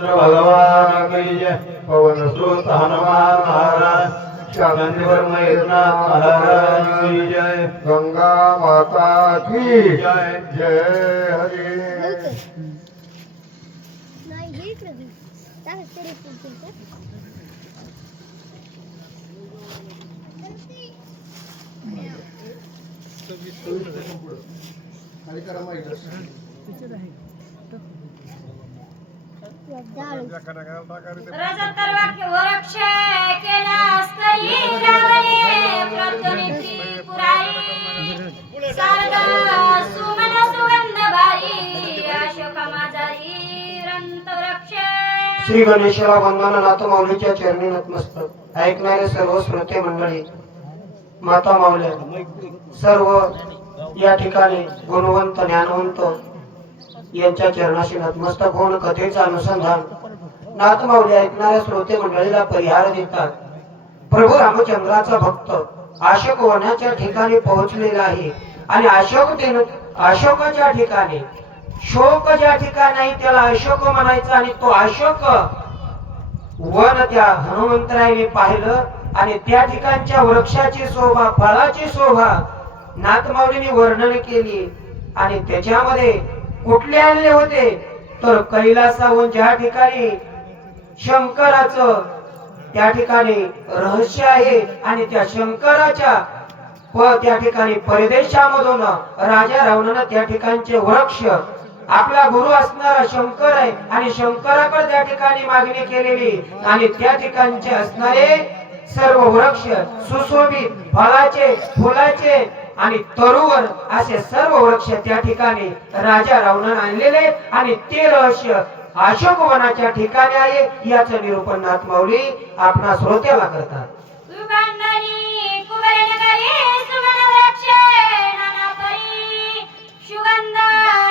भगवान की जय। पवन सुत हनुमान महाराज शांतिवर महेशनाथ महाराज की जय। गंगा माता की जय। जय हरी रजतर वाक्य वृक्ष केलास तरी रावणे प्रद्युम्न त्रिपुरारी शारदा सुमन सुगंध भारी अशोक माझारी रंत वृक्ष. श्री गणेशाला वंदन नाथ माऊलीच्या चरणी नतमस्तक. ऐकणारे सर्व श्रोते मंडळी, माता माऊल्या सर्व या ठिकाणी गुणवंत ज्ञानवंत यांच्या चरणाशी नतमस्तक होऊन कथेचं अनुसंधान नाथ माऊली ऐकणाऱ्या श्रोते मंडळीला परिहार देतात. प्रभू रामचंद्राचा भक्त अशोक वनाच्या ठिकाणी पोहोचलेला आहे आणि अशोकाच्या ठिकाणी शोक ज्या ठिकाणी आहे त्याला अशोक म्हणायचं आणि तो अशोक वन त्या हनुमंतरायाने पाहिलं आणि त्या ठिकाणच्या वृक्षाची शोभा फळाची शोभा नाथमाऊलीने वर्णन केली आणि त्याच्यामध्ये कुठले आणले होते तर कैलासाहून ज्या ठिकाणी शंकराचं त्या ठिकाणी रहस्य आहे आणि त्या शंकराच्या त्या ठिकाणी परदेशामधून राजा रावणानं त्या ठिकाणचे वृक्ष आपला गुरु असणारा शंकर आहे आणि शंकराकडे त्या ठिकाणी मागणी केलेली आणि त्या ठिकाणचे असणारे सर्व वृक्ष सुशोभित फळाचे फुलाचे आणि तरुवर असे सर्व वृक्ष त्या ठिकाणी राजा रावणानं आणलेले आणि ते रहस्य अशोक वनाच्या ठिकाणी आहे याचं निरूपण नाथ माऊली आपणा श्रोत्याला करतात. सुगंधनी कुबेरनगरी सुमन वृक्ष नाना परी सुगंध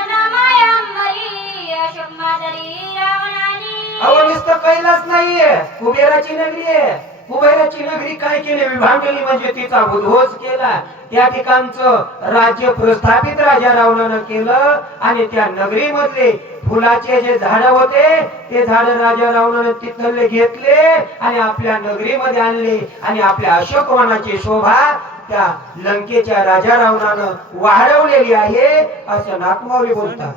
नामय अंबरी अशोक माझारी रावणानी. अहो नुसतं कैलास नाहीये, कुबेराची नगरी आहे. कुबेराची नगरी काय केली विभागली म्हणजे तिचा उद्ध्वस्त केला. त्या ठिकाणचं राज्य प्रस्थापित राजा रावणानं केलं आणि त्या नगरीमधले फुलाचे जे झाड होते ते झाड राजा रावणानं तिथले घेतले आणि आपल्या नगरीमध्ये आणले आणि आपल्या अशोक वनाची शोभा त्या लंकेच्या राजा रावणानं वाढवलेली आहे असं नाथमाऊली बोलतात.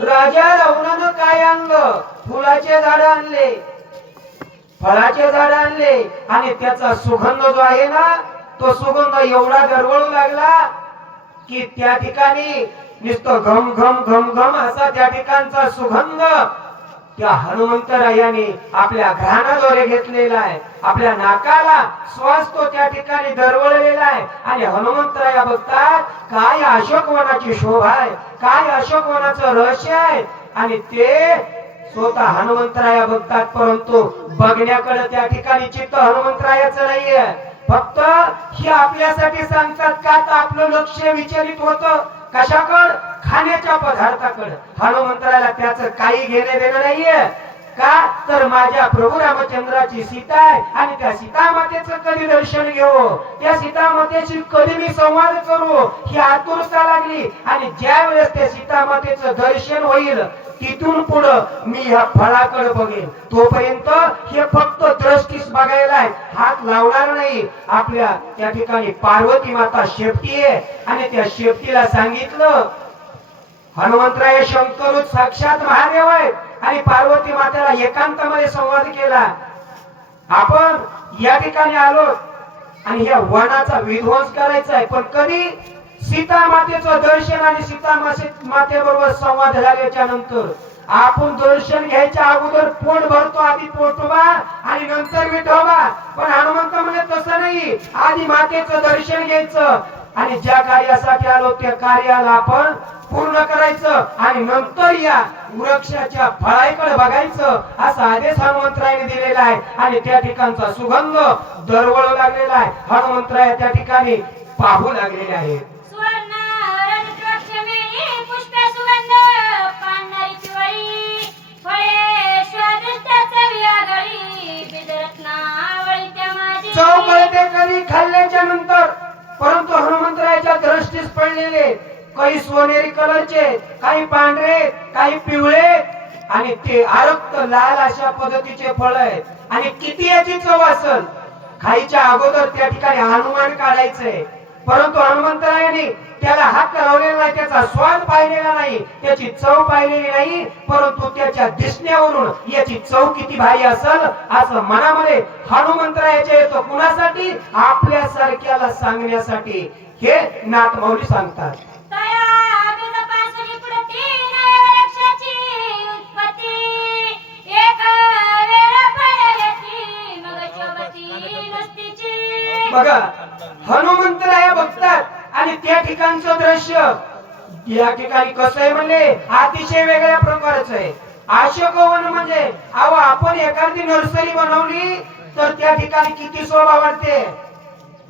राजा रावणानं काय आणलं फुलाचे झाड आणले फळाचे झाड आणले आणि त्याचा सुगंध जो आहे ना तो सुगंध एवढा दरवळू लागला की त्या ठिकाणी नुसतं घम घम घम घम असा त्या ठिकाणचा सुगंध त्या हनुमंतरायाने आपल्या घराण्याद्वारे घेतलेला आहे. आपल्या नाकाला श्वास तो त्या ठिकाणी दरवळलेला आहे आणि हनुमंतराया बघतात काय अशोक वनाची शोभा आहे, काय अशोक वनाचं रहस्य आहे आणि ते स्वतः हनुमंतराया बघतात. परंतु बघण्याकडे त्या ठिकाणी चित्त हनुमंतरायाचं नाहीये. फक्त हे आपल्यासाठी सांगतात का तर आपलं लक्ष विचलित होतं कशाकडे खाण्याच्या पदार्थाकडे. हनुमंतरायाला त्याचं काही घेणे देणं नाहीये का तर माझ्या प्रभू रामचंद्राची सीता आहे आणि त्या सीता मातेचं कधी दर्शन घेऊ, त्या सीता मातेशी कधी मी संवाद करू ही आतुरता लागली आणि ज्या वेळेस त्या सीता मातेचं दर्शन होईल तिथून पुढं मी ह्या फळाकडे बघेन. तोपर्यंत हे फक्त दृष्टीस बघायला आहे, हात लावणार नाही. आपल्या त्या ठिकाणी पार्वती माता शेपटी आहे आणि त्या शेपटीला सांगितलं हनुमंतराय शंकर साक्षात महादेव आहे आणि पार्वती मातेला एकांतामध्ये संवाद केला. आपण या ठिकाणी आलो आणि या वनाचा विध्वंस करायचा आहे पण कधी सीता मातेचं दर्शन आणि सीता मातेबरोबर संवाद झाल्याच्या नंतर आपण दर्शन घ्यायच्या अगोदर पोट भरतो, आधी पोटोबा आणि नंतर विठोबा. पण हनुमंत म्हणे तसं नाही, आधी मातेचं दर्शन घ्यायचं आणि ज्या कार्यासाठी आलो त्या कार्याला आपण पूर्ण करायचं आणि नंतर या वृक्षाच्या फळाकडे बघायचं असा आदेश हनुमंतरायाने दिलेला आहे आणि त्या ठिकाणचा सुगंध दरवळू लागलेला आहे. हनुमंतराय त्या ठिकाणी पाहू लागलेले आहे. फळे स्वादिष्ट चविया गळी बिदरत्ना वळीत केल्याच्या नंतर परंतु हनुमंतरायाच्या दृष्टीस पडलेले काही सोनेरी कलरचे, काही पांढरे, काही पिवळे आणि ते आरक्त लाल अशा पद्धतीचे फळ आहेत. आणि किती याची चव असेल खायच्या अगोदर त्या ठिकाणी अनुमान काढायचंय. परंतु हनुमंतरायाने त्याला हात लावलेला नाही, त्याचा स्वाद पाहिलेला नाही, त्याची चव पाहिलेली नाही, परंतु त्याच्या दिसण्यावरून याची चव किती भारी असेल असं मनामध्ये हनुमंतरायाच्या येतो. कुणासाठी? आपल्या सारख्याला सांगण्यासाठी. हे नाथमाऊली सांगतात. तया बीजपासून पुढे तीन वृक्षाची उत्पत्ती, एक वेळ फळाची मग शोभती नुसतीची. बघा हनुमंतराया बघतात आणि त्या ठिकाणचं दृश्य या ठिकाणी कसं आहे म्हणले अतिशय वेगळ्या प्रकारचं आहे. अशोकवन म्हणजे अहो आपण एखादी नर्सरी बनवली तर त्या ठिकाणी किती शोभा वाटते.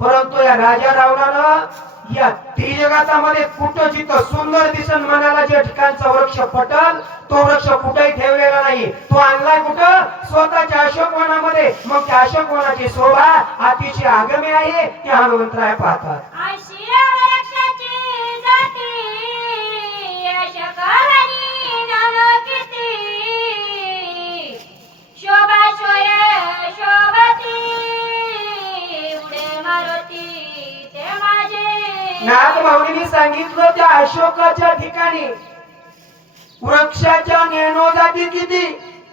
परंतु या राजा रावणानं या त्रिजगातामध्ये कुठं जिथं सुंदर दिसन मनाला जे ठिकाणचा वृक्ष पटल तो वृक्ष कुठेही ठेवलेला नाही. तो आणलाय कुठं? स्वतःच्या अशोकवनामध्ये. मग त्या अशोकवनाची शोभा अतिशय आगमे आहे ते हनुमंतराय पाहतात. आशिया वृक्षाची जाती अशोकवनी नाना किती, शोभा शोय शोभती उडे मारुती ते माझे. नाथमाऊलींनी सांगितलं त्या अशोकाच्या ठिकाणी वृक्षाच्या नॅनो जाती किती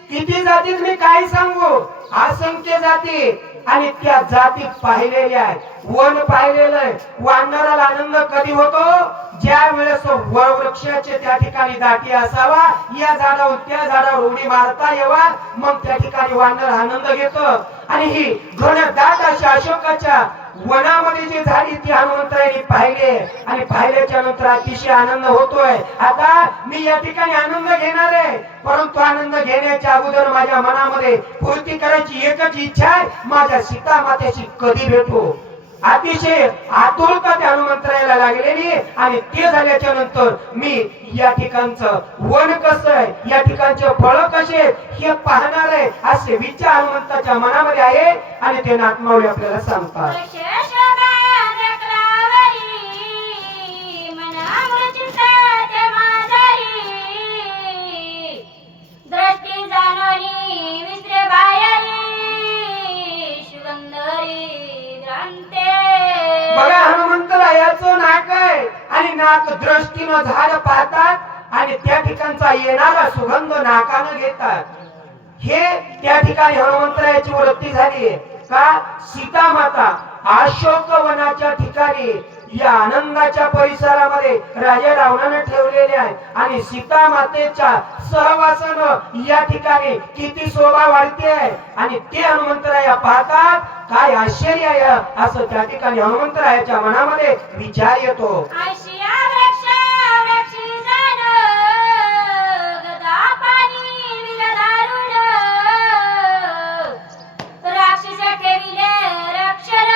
किती जाती मी काय सांगू, असंख्य जाती. आणि त्या जाती पाहिलेल्या आहेत. वन पाहिलेलं आहे. वानराला आनंद कधी होतो? ज्या वेळेस वृक्षाचे त्या ठिकाणी दाटी असावा, या झाडावर त्या झाडावर उडी मारता यावा, मग त्या ठिकाणी वानर आनंद घेतो. आणि ही घनदाट अशा अशोकाच्या वनामध्ये जी झाडी ती हनुमंतरायांनी पाहिले आणि पाहिल्याच्या नंतर अतिशय आनंद होतोय. आता मी या ठिकाणी आनंद घेणार आहे, परंतु आनंद घेण्याच्या अगोदर माझ्या मनामध्ये पूर्ती करायची एकच इच्छा आहे, माझ्या सीता मातेशी कधी भेटू. अतिशय आतुरता त्या हनुमंतरायाला लागलेली. आणि ते झाल्याच्या नंतर मी या ठिकाणचं वन कसं आहे, या ठिकाणचे फळ कसे हे पाहणार आहे असे विचार हनुमंताच्या मनामध्ये आहे. आणि ते नाथमाऊली आपल्याला सांगतात. दृष्टी जाणवली विसरे बाहेरी सुगंधरी द्रांते. बघा हनुमंतरायाचं नाक आहे आणि नाक दृष्टीनं झाड पाहतात आणि त्या ठिकाणचा येणारा सुगंध नाकानं घेतात. हे त्या ठिकाणी हनुमंतरायाची वृत्ती झाली का सीता माता अशोकवनाच्या ठिकाणी या आनंदाच्या परिसरामध्ये राजा रावणाने ठेवलेले आहे. आणि सीता मातेच्या सहवासानं या ठिकाणी किती शोभा वाढते आहे. आणि ते हनुमंतराया पाहतात. काय आश्चर्य आहे असं त्या ठिकाणी हनुमंतरायाच्या मनामध्ये विचार येतो. आशिया वृक्षी जाण गदा पाणी विरधारुण, राक्षस ठेविले रक्षण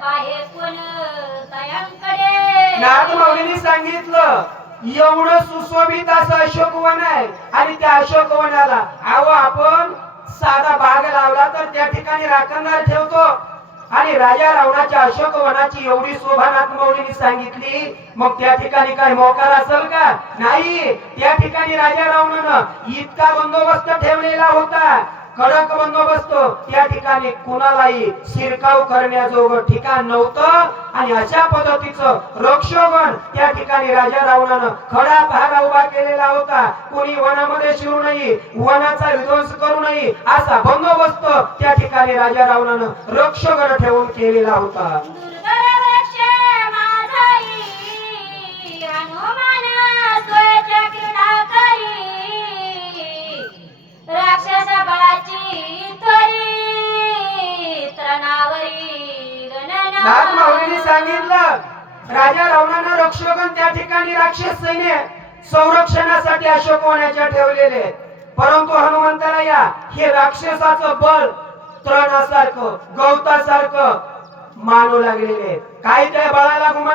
पाहे कोण तयांकडे. नाथमाऊलींनी सांगितलं एवढं सुशोभित असं अशोकवन आहे. आणि त्या अशोकवनाला आपण साधा बाग लावला तर त्या ठिकाणी राखणदार ठेवतो. आणि राजा रावणाच्या अशोकवनाची एवढी शोभा नाथमाऊलींनी सांगितली, मग त्या ठिकाणी काय मोकार असेल का? नाही. त्या ठिकाणी राजा रावणानं इतका बंदोबस्त ठेवलेला होता, कडक बंदोबस्त. त्या ठिकाणी कुणालाही शिरकाव करण्याजोगं ठिकाण नव्हतं. आणि अशा पद्धतीचं रक्षोगण त्या ठिकाणी राजा रावणानं खडा पहारा उभा केलेला होता. कोणी वनामध्ये शिरू नये, वनाचा विध्वंस करू नये असा बंदोबस्त त्या ठिकाणी राजा रावणानं रक्षोगण ठेवून केलेला होता. दुर्धर वृक्ष माझाई हनुमान स्वयंच्या क्रीडा करी, राक्षस बळाची थोरी तृणावरी गणना. नाथमाऊलींनी सांगितलं राजा रावणानं रक्षोगण त्या ठिकाणी राक्षस सैन्य संरक्षणासाठी अशोकवनाच्या ठेवलेले. परंतु हनुमंतराया हे राक्षसाचं बळ तृणासारखं गवतासारखं मानू लागलेले. काय त्या बळाला गुमाना